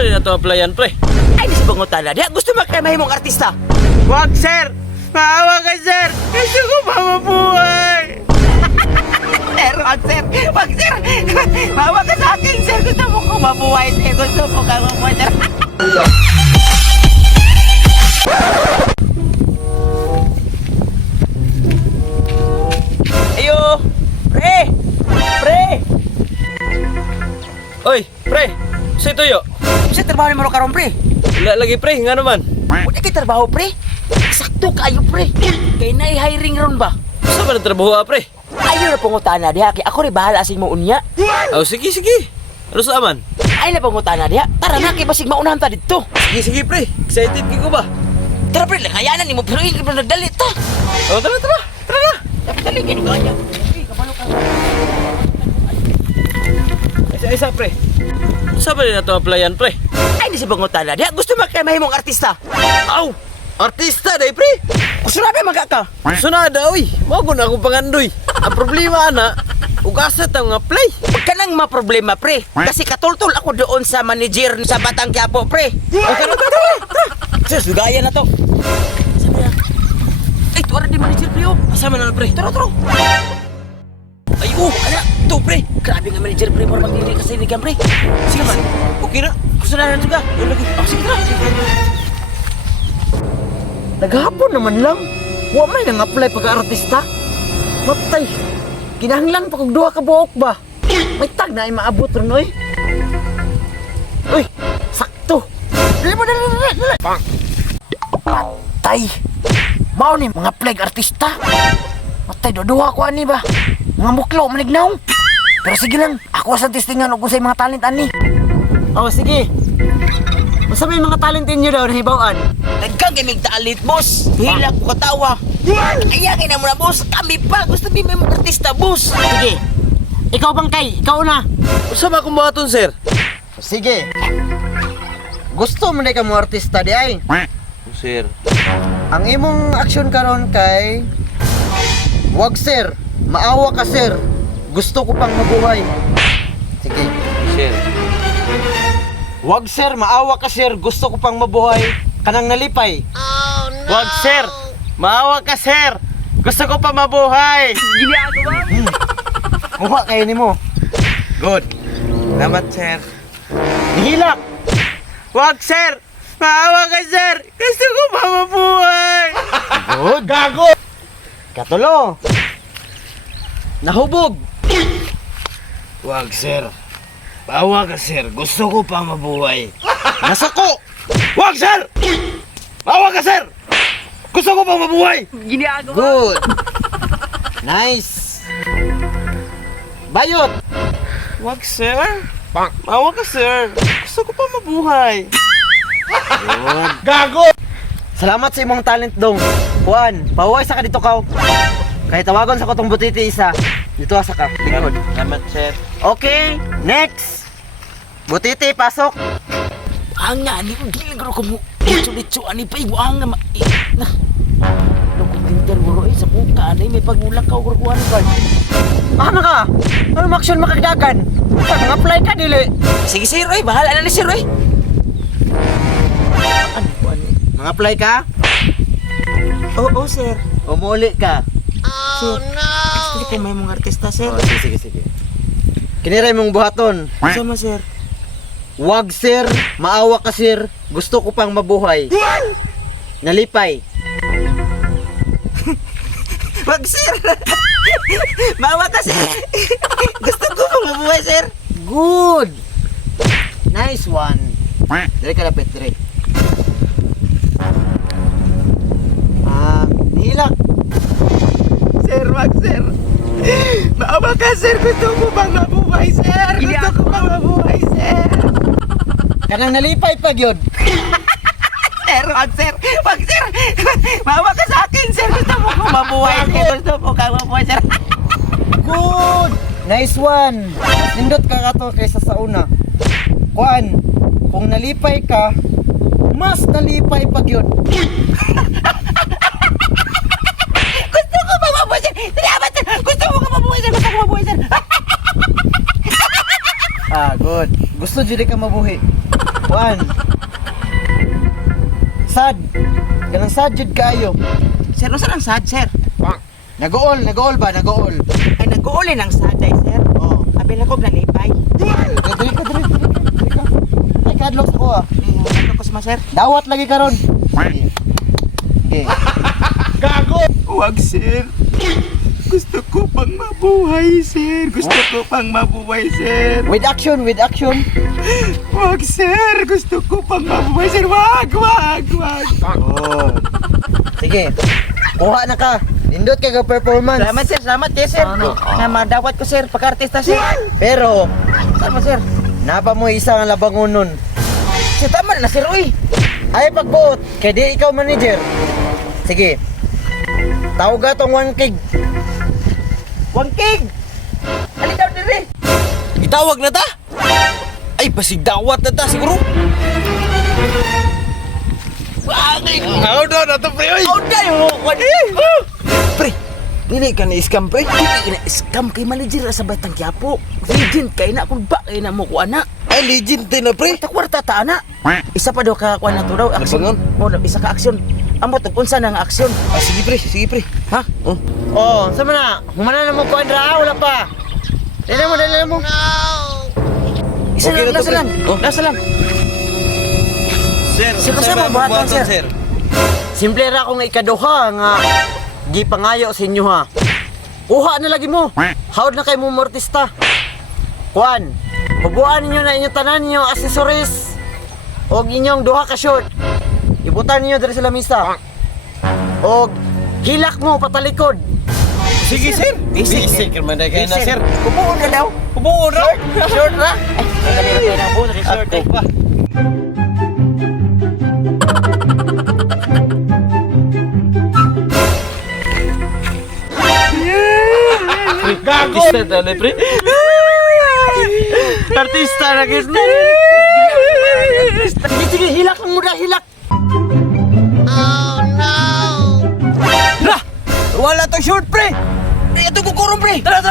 ba na ito applyan, pre? Ay, di si bangutan na. Diya, gusto makamahin mong artista. Wag, sir! Maawa ka, sir! Gusto ko pa mabuhay! Sir, wag, sir. Wag, sir. Mawa ka sa akin, sir. Gusto mo ko mabuhay, sir. Gusto mo ka mabuhay, sir. Ayo! Pre! Pre! Oy, pre! Sa ito yo? Sa trabaho ni Maro karon, pre? Wala lagi, pre. Nga naman. Wala kay trabaho, pre. Sakto kayo, pre. Kay na-hiring ron ba? Sa ba na trabaho, pre? Ayaw na pangutana diha. Kaya ako rin bahala sa mo unya. Oh, sige, sige. Ano sa aman? Ay na pangutana diha. Tara na, kay basig maunahan ta dito. Sige, sige, pre. Excited ko ba? Tara, pre. Langayanan ni mo. Pero hindi ka nagdalit, ta. Oh, tara, tara. Tara na. Dapat dalit kayo ganya. Ay, kabalo ka. Isa-isa, pre. Sa ba na ito applyan, pre? Ay, di si pangutana diha. Gusto makamahin mong artista. Aw! Artista, day, pre! Gusto na ba maga ka? Sunada, uy! Mago na akong pangandoy. Ang problema, ana, ugasat ang nga play. Huwag ka nang maproblema, pre. Kasi katultol ako doon sa manager sa Batang Quiapo, pre. Oh, tara, tara, tara. Sus, gaya na to. Sabi na. Ay, tuwara di manager, pre, oh. Asama na, pre. Tara, tara. Ay, ala. To, pre. Grabe nga manager, pre. Para magdiri kasi ni pre. Sige man. Okay na. Gusto na lang juga. Yun lagi. Oh, sige, tara. Naghapon naman lang. Wa may nang apply pagka-artista. Matay. Kinahanglan pa kog duha ka buok ba? May tag na ay maabot ron oy. Uy, sakto. Dali mo, dali. Matay. Mao ni mga flag artista. Matay, duha ko ani ba? Mga muklo malignaw. Pero sige lang, ako sa testingan og unsay mga talent ani. Oh, sige. Basta may mga talent ninyo daw na hibawaan. Nagkagamig talit, boss. Hila ko katawa. Ayakin na mo na, boss. Kami pa. Gusto din may mga artista, boss. Sige. Ikaw bang kay? Ikaw na. Usama akong buhaton, sir. Sige. Gusto mo na ka mo artista di ay? Oh, sir. Ang imong aksyon karon kay... Wag, sir. Maawa ka, sir. Gusto ko pang mabuhay. Sige. Sir. Wag, sir. Maawa ka, sir. Gusto ko pang mabuhay. Kanang nalipay. Wag, sir. Maawa ka, sir. Gusto ko pa mabuhay. Muha kayo ni mo. Good. Salamat, sir. Nihilak. Wag, sir. Maawa ka, sir. Gusto ko pa mabuhay. Good. Gago. Katulo. Nahubog. Wag, sir. Maawa ka, sir. Gusto ko pa mabuhay. Nasako. Wag, sir. Maawa ka, sir. Gusto ko pa mabuhay. Good. Nice. Bayot. Wag, sir. Maawa ka, sir. Gusto ko pa mabuhay. Good. Gago. Salamat sa imong talent dong. Juan, pahuway sa ka dito kaw. Kahit tawagon sa kotong butiti isa. Dito sa ka. Likod. Salamat, sir. Okay, next. Butiti, pasok. Ang nga, ni ko giligro ko mo. Litso-litso, ani pa ang nga. Na. Dokumenter mo rin sa buka. Ani, may pagulak ka o kurkuhan ka. Ano ka? Ano action makagdagan? Nang-apply ka, dili. Sige, sir, oy. Bahala na ni sir, oy. Ano po, ano? Nang-apply ka? Oo, sir. Umuli ka. Sir, gusto ko may mga artista, sir. Sige. Kiniray mong buhaton. Sama, sir. Wag, sir. Maawa ka, sir. Gusto ko pang mabuhay. Nalipay. Wag, sir. Mawa ka, sir. Gusto ko pang mabuhay, sir. Good. Nice one. Dire ka lapit, dire. Nihilak. Sir, wag, sir. Mawa ka, sir. Gusto ko pang mabuhay, sir. Gusto ko pang mabuhay, sir. Kanang nalipay pag yun. Sir, wag, sir. Wag, sir. Mawa ka sa akin, sir. Gusto mo kong mabuhay, sir. Gusto mo kang mabuhay, sir. Good. Nice one. Nindot ka kato kaysa sa una. Kuan, kung nalipay ka, mas nalipay pag yun. Gusto ko pang mabuhay, sir. Salamat, sir. Gusto mo kong mabuhay, sir. Gusto ko mabuhay, sir. Good. Gusto dili ka mabuhi. Kuan. Sad. Ganang sad jud kayo. Sir, usa ang sad, sir? Nag-uol ba? Nag-uol. Ay, nag-uuli ng sad, ay, sir. Oo. Abi na ko nalipay. Dali ka. Ay, kadlok ko ah. Ano ko suma, sir? Dawat lagi karon. Okay. Wag, sir. Gusto ko pang mabuhay, sir. Gusto ko pang mabuhay, sir. With action. Wag, sir. Gusto ko pang mabuhay, sir. Wag. Oh. Sige. Kuha na ka. Nindot ka ka performance. Salamat, sir. Salamat, yes, sir. Na madawat ko, sir. Pagka-artista, sir. Pero, Salamat, sir. napa mo isa nga labangunon. Sir, tama na, sir, uy. Ay pagbuot, kaya di ikaw manager. Sige. Tawag ka tong 1 kig. Wangkig! Halikaw diri! Itawag na ta? Ay, basig dawat na ta siguro. Ako daw na to, pre. Oy. Oh, dayo! Pre, dili ka na-scam, pre. Hindi na scam kay manager sa Batang Quiapo. Legend kay na kung ba kay na mo ko ana. Ay, legend din na, pre. Kwarta ta ana. Isa pa daw ka kuan na to daw aksyon. Labangon? Mo isa ka aksyon. Amo tug unsa nang aksyon? Ah, sige, pre. Ha? Oh. Oh, sama na. Humana na mo kuan ra, wala pa. Dali mo. Isa Okay na lang, to, pre. Oh. lasa lang. Sir, Sir, kasama mo buhatan, sir? Simple ra kung ikaduha nga gipangayo sa inyo ha. Kuha na lagi mo. Hawd na kay mo mortista. Kuan. Hubuan ninyo na inyong tanan ninyo accessories og inyong duha ka short. Ibutan ninyo diri sa lamisa. Og hilak mo patalikod. Sige, sir. Basic man na kayo na, sir. Kubuon na daw. Kubuon ra. Short ra. Dali na po sa resort. Ako pa. Artista na pre. Artista na guys. Sige, hilak lang muna, hilak. Wala tong short, pre. Ito kukurong pre. Tara.